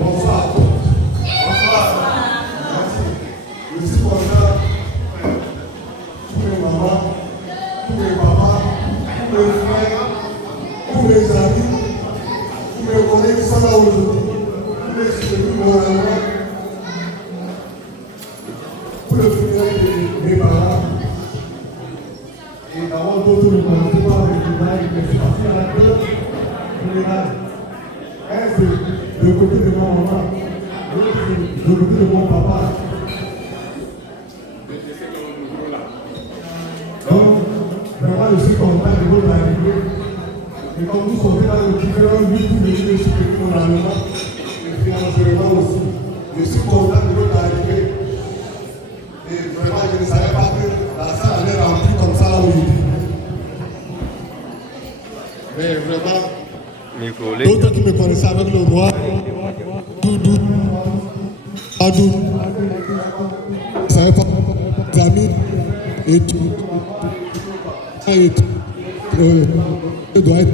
Bonsoir à tous. Bonsoir. Merci. Je suis content. Tous les mamans, tous les papas, tous les frères, tous les amis, tous mes collègues qui sont là aujourd'hui, tous les sujets qui vont là, pour le funérail de mes parents. Et d'abord, d'autres ne connaissent pas le funérail, mais c'est parce qu'il y a deux funérailles. Un, c'est le côté de ma maman, l'autre, c'est le côté de mon papa. Donc, vraiment, je suis content de votre arrivée. Et comme vous sortez dans le différents lieux, vous venez de soutenir mon allemand, et financièrement aussi. Je suis content de votre arrivée. Et vraiment, je ne savais pas que la salle allait remplir comme ça là aujourd'hui. Mais vraiment, d'autres qui me connaissaient avec le roi, Doudou, Adou, je ne savais pas, mes amis, et tout. Et tout. Je dois être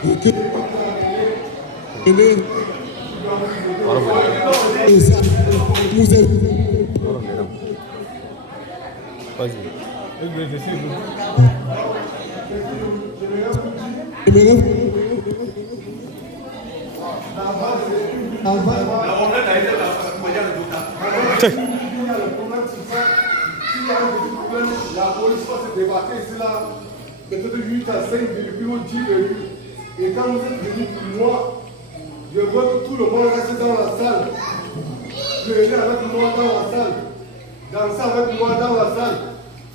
et que vous êtes. La police va se débarquer ici là, peut-être 8 à 5 depuis au 10 minutes. Et quand vous êtes venus pour moi, je vois que tout le monde reste dans la salle. Venez avec moi dans la salle. Danser avec moi dans la salle.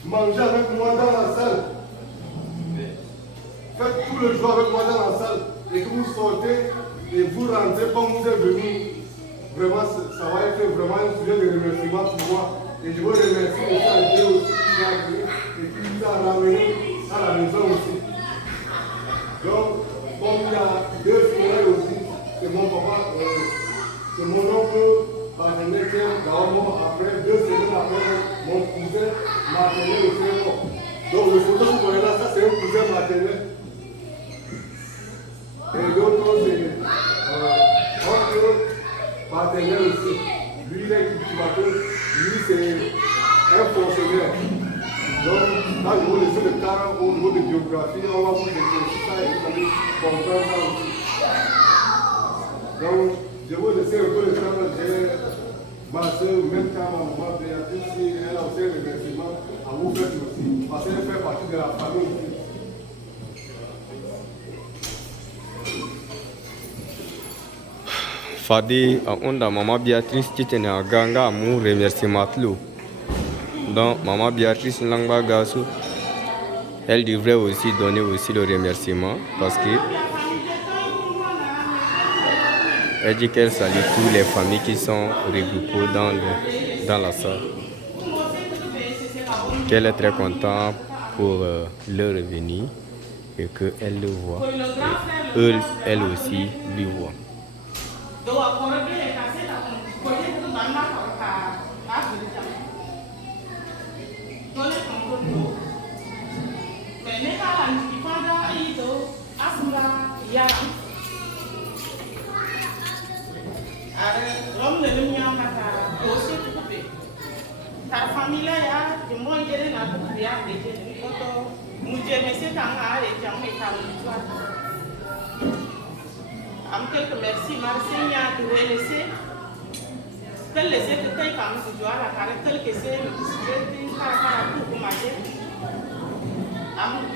Manger avec moi dans la salle. Faites tout le jour avec moi dans la salle. Et que vous sortez et vous rentrez comme vous êtes venus. Vraiment, ça va être vraiment un sujet de remerciement pour moi. Et je veux remercier le Saint-Dieu aussi qui m'a appelé et qui nous a ramené à la maison aussi. Donc, comme il y a deux funérailles aussi, c'est mon papa, c'est mon oncle partenaire qui est d'abord mort après, 2 semaines après, mon cousin maternel aussi est mort. Donc, le photo que vous voyez là, ça c'est un cousin maternel. Et l'autre, c'est oncle partenaire aussi. Lui, il est cultivateur. Lui, c'est un fonctionnaire. Donc, là, je vous laisse le temps au niveau de biographie. On va vous décrire ça et vous allez comprendre ça aussi. Donc, je vous laisse un peu le temps. J'ai ma soeur, même quand ma maman Béatrice, elle a aussi un remerciement à vous faire aussi. Parce qu'elle fait partie de la famille aussi. Fadi a onda maman Béatrice qui tenait à ganga mon remerciement matlo. Donc maman Béatrice Langba Gassou, elle devrait aussi donner aussi le remerciement parce que elle dit qu'elle salue toutes les familles qui sont regroupées dans la salle. Qu'elle est très contente pour leur revenu et qu'elle le voit. Et elle aussi lui voit. Merci, Marseille, de laisser. Quel laisser que tel comme tu dois la carrière, tel que c'est le discuter, par pour manger.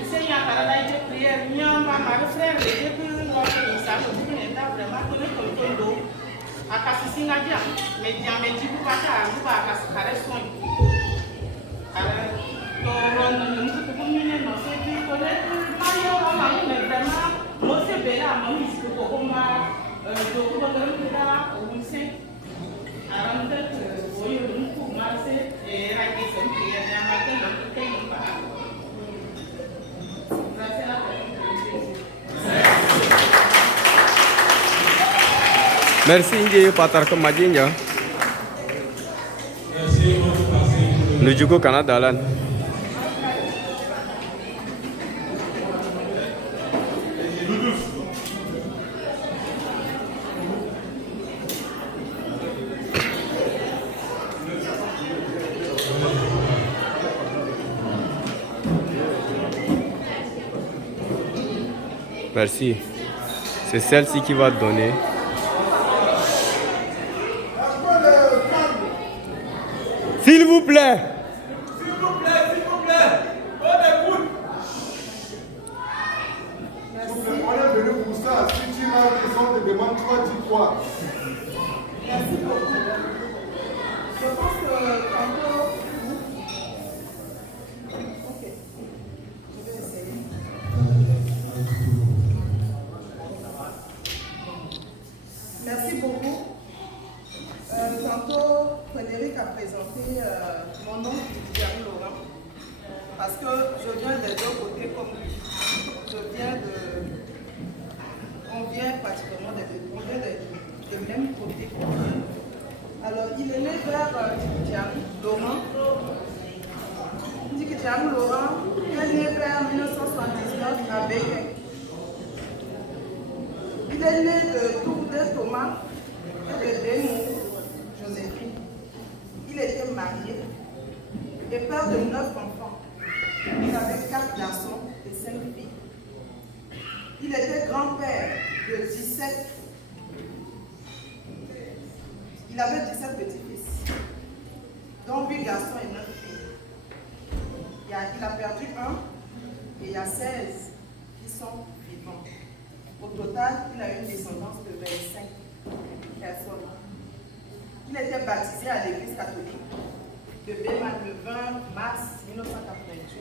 C'est y a carrière de prière, n'y ma frère, les deux nous ça, je vous vraiment donné comme ton dos. À Cassisina, mais diamètre du pata, vous va à Cascarès soin. Alors, ton communion, non, c'est du connaître, mais vraiment, moi c'est bien, moi, il se peut comme Merci Inge Patar Kemajinya. Menuju ke Kanada lan. Merci. C'est celle-ci qui va donner. S'il vous plaît. S'il vous plaît, s'il vous plaît. On écoute. On est venu pour ça. Si tu as une question, te demande, tu vas dire quoi? Merci beaucoup. Je pense que tantôt. Ok. Je vais essayer. Merci beaucoup. Tantôt, Frédéric a présenté mon nom, Thierry Laurent, parce que je viens des deux côtés comme lui. On vient pratiquement des mêmes côtés. Alors, il est né vers Thierry Laurent. Thierry Laurent est né vers 1979 à Béguin. Il est né de Tourdé Thomas et de Démon Joséphine. Il était marié et père de 9 enfants. Il avait 4 garçons et 5 filles. Il était grand-père de 17. Il avait 17 petits-fils, dont 8 garçons et 9 filles. Il a perdu un et il y a 16 qui sont vivants. Au total, il a une descendance de 25 personnes. Il était baptisé à l'église catholique de Béman le 20 mars 1988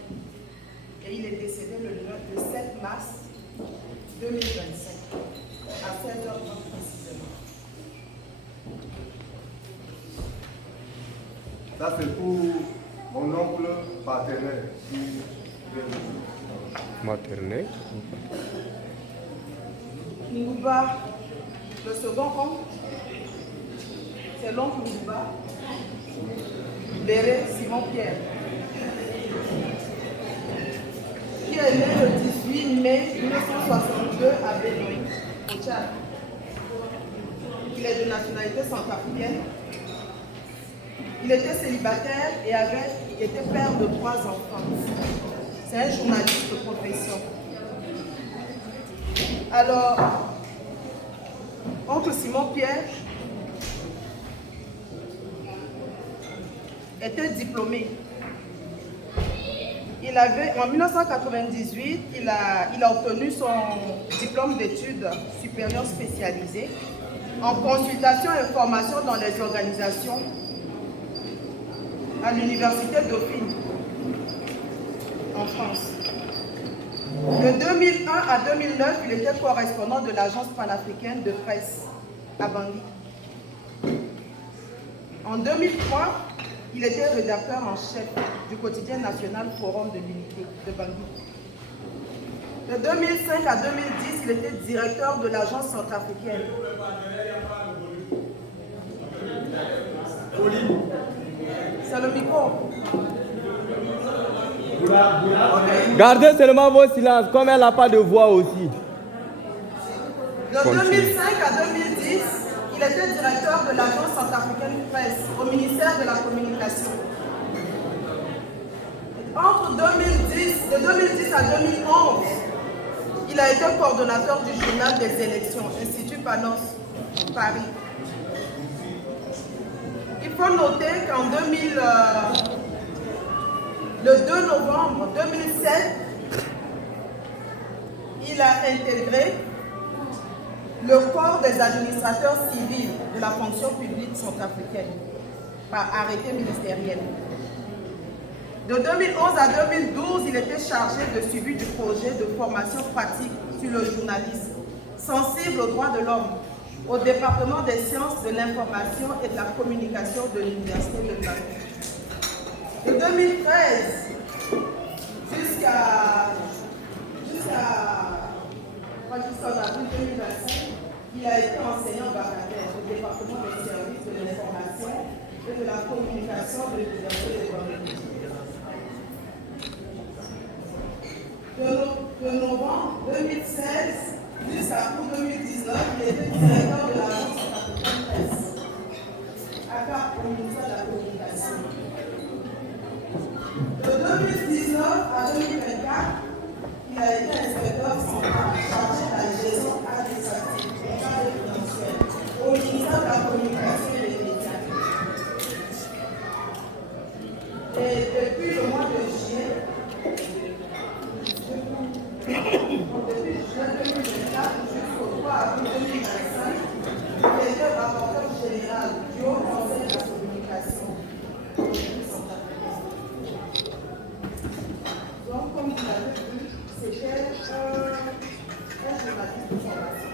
et il est décédé le 7 mars 2025 à 16h30 précisément. Ça, c'est pour mon oncle paternel. Maternelle. Ngouba, le second oncle, c'est l'oncle Ngouba, Béré Simon Pierre, qui est né le 18 mai 1962 à Benoît, au Tchad. Il est de nationalité centrafricaine. Il était célibataire et était père de 3 enfants. C'est un journaliste de profession. Alors, oncle Simon Pierre était diplômé. En 1998, il a obtenu son diplôme d'études supérieures spécialisées en consultation et formation dans les organisations à l'université Dauphine en France. De 2001 à 2009, il était correspondant de l'agence panafricaine de presse à Bangui. En 2003, il était rédacteur en chef du quotidien national Forum de l'Unité de Bangui. De 2005 à 2010, il était directeur de l'agence centrafricaine. C'est le micro. Gardez seulement vos silences, comme elle n'a pas de voix aussi. De 2005 à 2010, il était directeur de l'agence centrafricaine de presse au ministère de la Communication. Entre 2010 à 2011, il a été coordonnateur du journal des élections, Institut Panos, Paris. Il faut noter qu'en le 2 novembre 2007, il a intégré le corps des administrateurs civils de la fonction publique centrafricaine par arrêté ministériel. De 2011 à 2012, il était chargé de suivi du projet de formation pratique sur le journalisme, sensible aux droits de l'homme, au département des sciences de l'information et de la communication de l'Université de Paris. De 2013 jusqu'à avril 2025, il a été enseignant vacataire au département des services de l'information et de la communication de l'Université de Paris. De novembre 2016 jusqu'à août 2019, il était directeur de l'agence centrafricaine presse, à part au ministère de la Communication. De 2019 à 2024, il a été inspecteur central chargé Donc, depuis juin 2024 jusqu'au 3 avril 2025, il était rapporteur général du Haut Conseil de la communication. Donc, comme vous l'avez vu, c'était un journaliste de formation.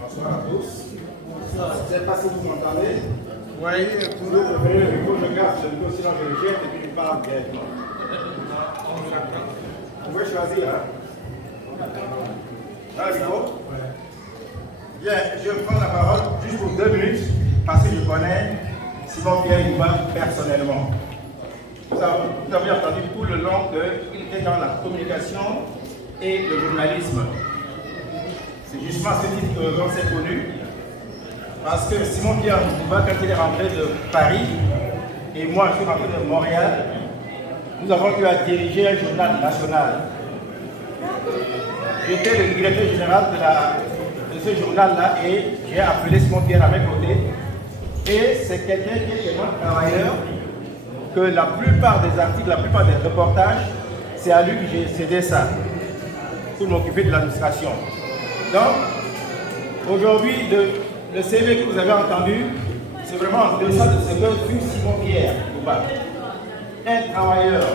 Bonsoir à tous. Je ne sais pas si vous m'entendez. Oui, vous préférez le micro, je garde le micro, sinon je le jette et puis je parle directement. Vous pouvez choisir, hein? Dans le micro? Bien, je prends la parole juste pour 2 minutes parce que je connais Simon-Pierre Youba personnellement. Vous avez entendu tout le long qu'il était dans la communication et le journalisme. C'est justement à ce titre qu'on s'est connu. Parce que Simon-Pierre Youba, quand il est rentré de Paris, et moi je suis rentré de Montréal, nous avons eu à diriger un journal national. J'étais le directeur général de ce journal-là et j'ai appelé Simon-Pierre à mes côtés. Et c'est quelqu'un qui est tellement travailleur que la plupart des articles, la plupart des reportages, c'est à lui que j'ai cédé ça pour m'occuper de l'administration. Donc, aujourd'hui, le CV que vous avez entendu, c'est vraiment en deçà de ce que fut Simon-Pierre Youba. Un travailleur,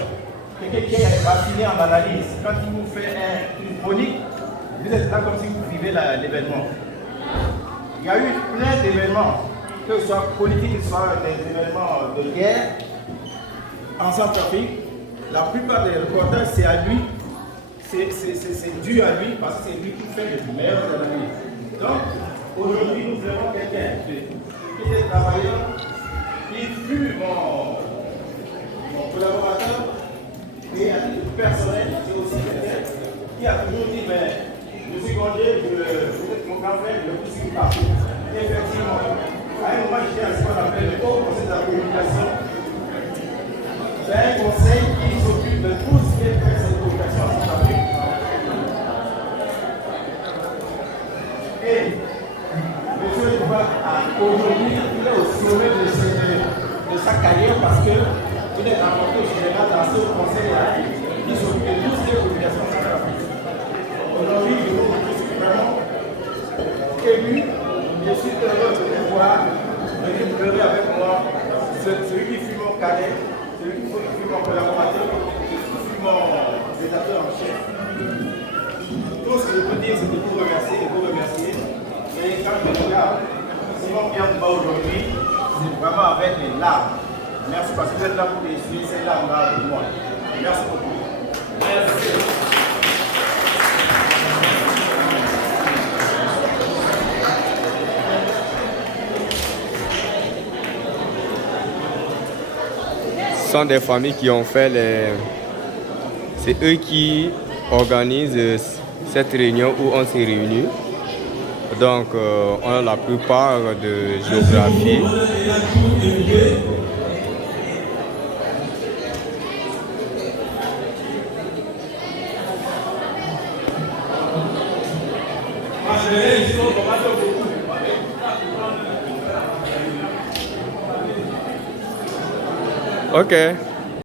quelqu'un qui est raffiné en analyse. Quand il vous fait une chronique, vous êtes là comme si vous vivez l'événement. Il y a eu plein d'événements, que ce soit politique, que ce soit des événements de guerre, en Centrafrique. La plupart des reportages, c'est à lui, c'est dû à lui, parce que c'est lui qui fait les meilleures analyses. Donc, aujourd'hui, nous avons quelqu'un qui est travailleur, qui fut mon collaborateur, et à titre personnel, c'est aussi quelqu'un qui a toujours dit, mais je suis Gondé, vous êtes mon grand frère, je vous suis partout. Et effectivement, à un moment, j'étais à ce qu'on appelle le Haut Conseil de la communication. C'est un conseil qui s'occupe de tout ce qui est fait cette communication en Centrafrique. Et M. Youba, aujourd'hui, il est au sommet de sa carrière parce qu'il est rapporteur général dans ce conseil-là qui s'occupe de tout ce qui est communication en Centrafrique. Aujourd'hui, je suis vraiment ému. Je suis heureux de pouvoir venir pleurer avec moi celui qui fut mon cadet, celui qui fut mon collaborateur, qui fut mon rédacteur en chef. Tout ce que je peux dire, c'est de vous remercier, de vous remercier. Et quand je regarde Simon-Pierre Youba aujourd'hui, c'est vraiment avec les larmes. Merci parce que vous êtes là pour essuyer ces larmes-là avec moi. Merci beaucoup. Merci. Ce sont des familles qui ont fait les... C'est eux qui organisent cette réunion où on s'est réunis. Donc, on a la plupart de géographie. Ok.